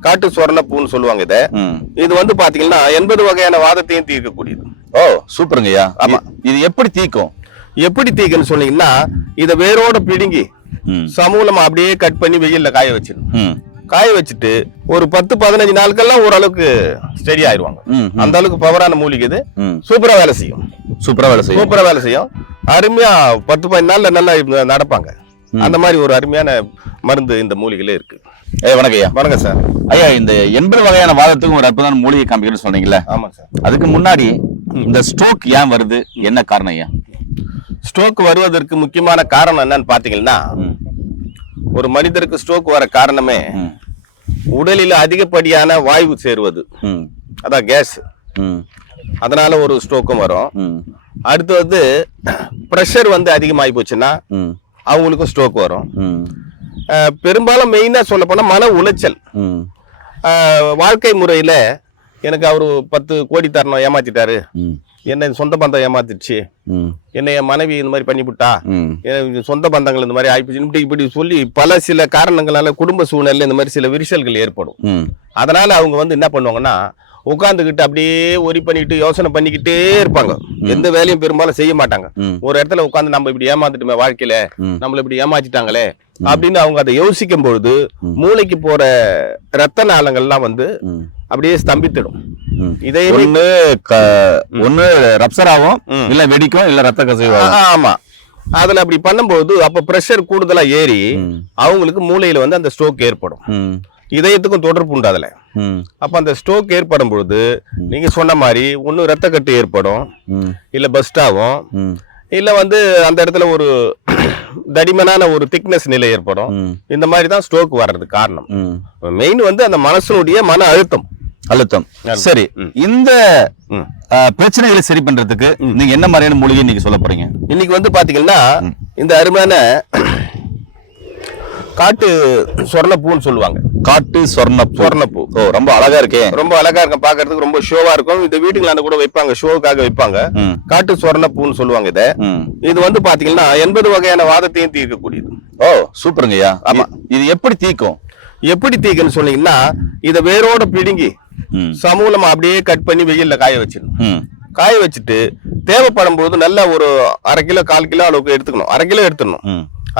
காட்டு சொரணப்பூன்னு சொல்லுவாங்க இத. இது வந்து பாத்தீங்கன்னா எண்பது வகையான வாதத்தையும் தீர்க்கக்கூடியது. ஓ சூப்பருங்க ஐயா ஆமா இது எப்படி தீக்கும்? எப்படி தீக்குன்னு சொன்னீங்கன்னா இத வேரோட பிடுங்கி. சமூலமா அப்படியே கட் பண்ணி வெயில்ல காய வச்சிடணும் ம். காய வச்சுட்டு ஒரு பத்து பதினஞ்சு நாட்கள்லாம் ஓரளவுக்கு ஸ்டெடி ம். அந்த அளவுக்கு பவரான மூலிகை இது. சூப்பரா வேலை செய்யும். சூப்பரா வேலை செய்யும். சூப்பரா வேலை செய்யும். அருமையா பத்து பதினஞ்சு நாள்ல நல்லா நடப்பாங்க. அந்த மாதிரி ஒரு அருமையான மருந்து இந்த மூலிகையில இருக்கு. ஏ வணக்கம் ஐயா வணக்கம் சார் ஐயா இந்த எண்பது வகையான வாதத்துக்கும் ஒரு அற்புதமான மூலிகை காமிக்கணும்னு சொன்னீங்கல்ல ஆமா சார் அதுக்கு முன்னாடி இந்த ஸ்ட்ரோக் ஏன் வருது என்ன காரணம் ஐயா ஸ்ட்ரோக் வருவதற்கு முக்கியமான காரணம் என்னன்னு பாத்தீங்கன்னா ம். ஒரு மனிதருக்கு ஸ்ட்ரோக் வர காரணமே. உடலில் அதிகப்படியான வாயு சேருவது. அதான் கேஸ். அதனால ஒரு ஸ்ட்ரோக்கும் வரும். அடுத்து வந்து ப்ரெஷர் வந்து அதிகமாகி போச்சுன்னா. அவங்களுக்கும் ஸ்ட்ரோக் வரும் பெரும்பாலும் மெயினாக சொல்ல போனால் மன உளைச்சல். வாழ்க்கை முறையில் எனக்கு அவர் பத்து கோடி தரணும் ஏமாத்திட்டாரு. என்ன சொந்த பந்தம் ஏமாத்திடுச்சு. என்னை என் மனைவி இந்த மாதிரி பண்ணிவிட்டா சொந்த பந்தங்கள் இந்த மாதிரி ஆயிப்போச்சு. இப்படி இப்படி சொல்லி பல சில காரணங்களால குடும்ப சூழ்நிலை இந்த மாதிரி சில விரிசல்கள் ஏற்படும். அதனால அவங்க வந்து என்ன பண்ணுவாங்கன்னா உட்காந்துக்கிட்டு அப்படியே ஒரி பண்ணிக்கிட்டு யோசனை பண்ணிக்கிட்டே இருப்பாங்க எந்த வேலையும் பெரும்பாலும் செய்ய மாட்டாங்க. ஒரு இடத்துல உட்காந்து நம்ம இப்படி ஏமாந்துட்டுமே வாழ்க்கையில. நம்மள இப்படி ஏமாத்திட்டாங்களே அப்படின்னு அவங்க அதை யோசிக்கும் பொழுது மூளைக்கு போற ரத்த நாளங்கள்லாம் வந்து. அப்படியே ஸ்தம்பித்திடும். இதையுமே ஒண்ணு ஒண்ணு ரப்சர் ஆகும். இல்ல வெடிக்கும் இல்ல ரத்த கசிவு ஆமா அதுல அப்படி பண்ணும்போது அப்ப பிரஷர் கூடுதலா ஏறி. அவங்களுக்கு மூளையில வந்து அந்த ஸ்ட்ரோக் ஏற்படும். இதயத்துக்கும் தொடர்பு உண்டு அதுல. அப்ப அந்த ஸ்ட்ரோக் ஏற்படும் பொழுது நீங்க சொன்ன மாதிரி ஒண்ணு ரத்த கட்டு ஏற்படும். இல்ல பஸ்ட் ஆகும். இல்ல வந்து அந்த இடத்துல ஒரு தடிமனான ஒரு திக்னஸ் நிலை ஏற்படும். இந்த மாதிரி தான் ஸ்ட்ரோக் வர்றதுக்கு காரணம். மெயின் வந்து அந்த மனசனுடைய மன அழுத்தம் அழுத்தம். சரி. இந்த பிரச்சனைகளை சரி பண்றதுக்கு நீங்க என்ன மாதிரியான மூலிகை நீங்க சொல்ல போறீங்க இன்னைக்கு வந்து பாத்தீங்கன்னா இந்த அருமையான காட்டு சொர்ணப்பூன்னு சொல்லுவாங்க காட்டு சொர்ணப்பூ சொர்ணப்பூ ஓ ரொம்ப அழகா இருக்கே ரொம்ப அழகா இருக்கும் பாக்குறதுக்கு ரொம்ப ஷோவா இருக்கும் இந்த வீட்டுங்களாண்ட கூட வைப்பாங்க ஷோவுக்காக வைப்பாங்க. காட்டு சொர்ணப்பூன்னு சொல்லுவாங்க இத. இது வந்து பாத்தீங்கன்னா எண்பது வகையான வாதத்தையும் தீர்க்கக்கூடியது ஓ சூப்பருங்க ஐயா ஆமா இது எப்படி தீக்கும் எப்படி தீக்குன்னு சொன்னீங்கன்னா இத வேரோட பிடுங்கி. சமூலமா அப்படியே கட் பண்ணி வெயில்ல காய வச்சிடணும். காய வச்சுட்டு தேவைப்படும் போது நல்ல ஒரு அரை கிலோ கால் கிலோ அளவுக்கு எடுத்துக்கணும் அரை கிலோ எடுத்துடணும்.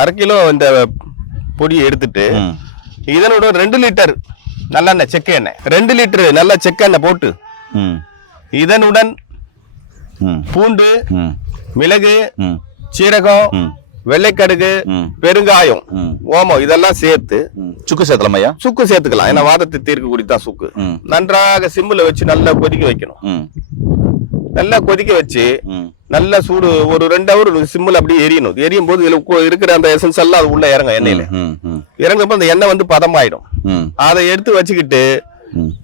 அரை கிலோ இந்த பொடியை எடுத்துட்டு. இதனோட ரெண்டு லிட்டர் நல்லெண்ணெய் செக்க எண்ணெய் ரெண்டு லிட்டர் நல்ல செக்க எண்ணெய் போட்டு. இதனுடன். பூண்டு. மிளகு. சீரகம். வெள்ளைக்கடுகு. பெருங்காயம். ஓமம் இதெல்லாம் சேர்த்து. சுக்கு சேர்த்தலாம் ஐயா சுக்கு சேர்த்துக்கலாம் ஏன்னா வாதத்தை தீர்க்கக்கூடிய தான் சுக்கு. நன்றாக சிம்மில் வச்சு நல்லா கொதிக்க வைக்கணும். நல்லா கொதிக்க வச்சு. நல்லா சூடு ஒரு ரெண்டு ஹவர் சிம்மில் அப்படியே எரியணும் எரியும் போது இதுல இருக்கிற அந்த எசன்ஸ் எல்லாம் அது உள்ள இறங்கும் எண்ணெயில. இறங்குறப்ப அந்த எண்ணெய் வந்து பதமாயிடும். அதை எடுத்து வச்சுக்கிட்டு.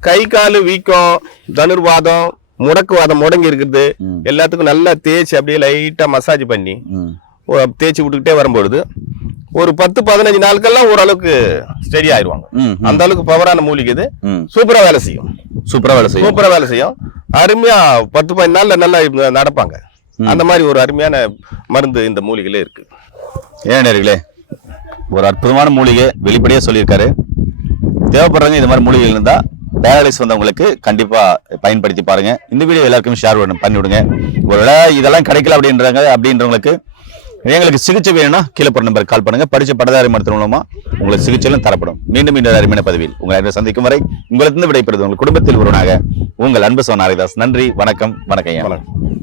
கை கால் வீக்கம் தனுர்வாதம் முடக்குவாதம் முடங்கி இருக்குது. எல்லாத்துக்கும் நல்லா தேய்ச்சி அப்படியே லைட்டா மசாஜ் பண்ணி தேய்ச்சி விட்டுக்கிட்டே வரும்பொழுது ஒரு பத்து பதினஞ்சு நாட்கள்லாம் ஓரளவுக்கு ஸ்டெடி ஆயிடுவாங்க. அந்த அளவுக்கு பவரான மூலிகை இது ம். சூப்பரா வேலை செய்யும் சூப்பரா வேலை செய்யும் சூப்பரா வேலை செய்யும் அருமையா பத்து பதினஞ்சு நாள்ல நல்லா நடப்பாங்க அந்த மாதிரி ஒரு அருமையான மருந்து இந்த மூலிகையில இருக்கு. ஏன் நேர்களே ஒரு அற்புதமான மூலிகை வெளிப்படையா சொல்லியிருக்காரு. தேவைப்படுறவங்க இந்த மாதிரி மூலிகைகள் இருந்தா டயாலிஸ் வந்தவங்களுக்கு கண்டிப்பா பயன்படுத்தி பாருங்க. இந்த வீடியோ எல்லாருக்கும் ஷேர் பண்ணி விடுங்க. ஒருவேளை இதெல்லாம் கிடைக்கல அப்படின்றாங்க அப்படின்றவங்களுக்கு எங்களுக்கு சிகிச்சை வேணும்னா கீழே போற நம்பருக்கு கால் பண்ணுங்க. படிச்ச படதாரி மருத்துவ மூலமா உங்களுக்கு சிகிச்சையிலும் தரப்படும். மீண்டும் இந்த அருமையான பதிவில் உங்களை சந்திக்கும் வரை உங்களிடம் விடைபெறுவது உங்கள் குடும்பத்தில் ஒருவனாக உங்கள் அன்பு சோனாரிதாஸ் நன்றி வணக்கம் வணக்கம். வணக்கம்.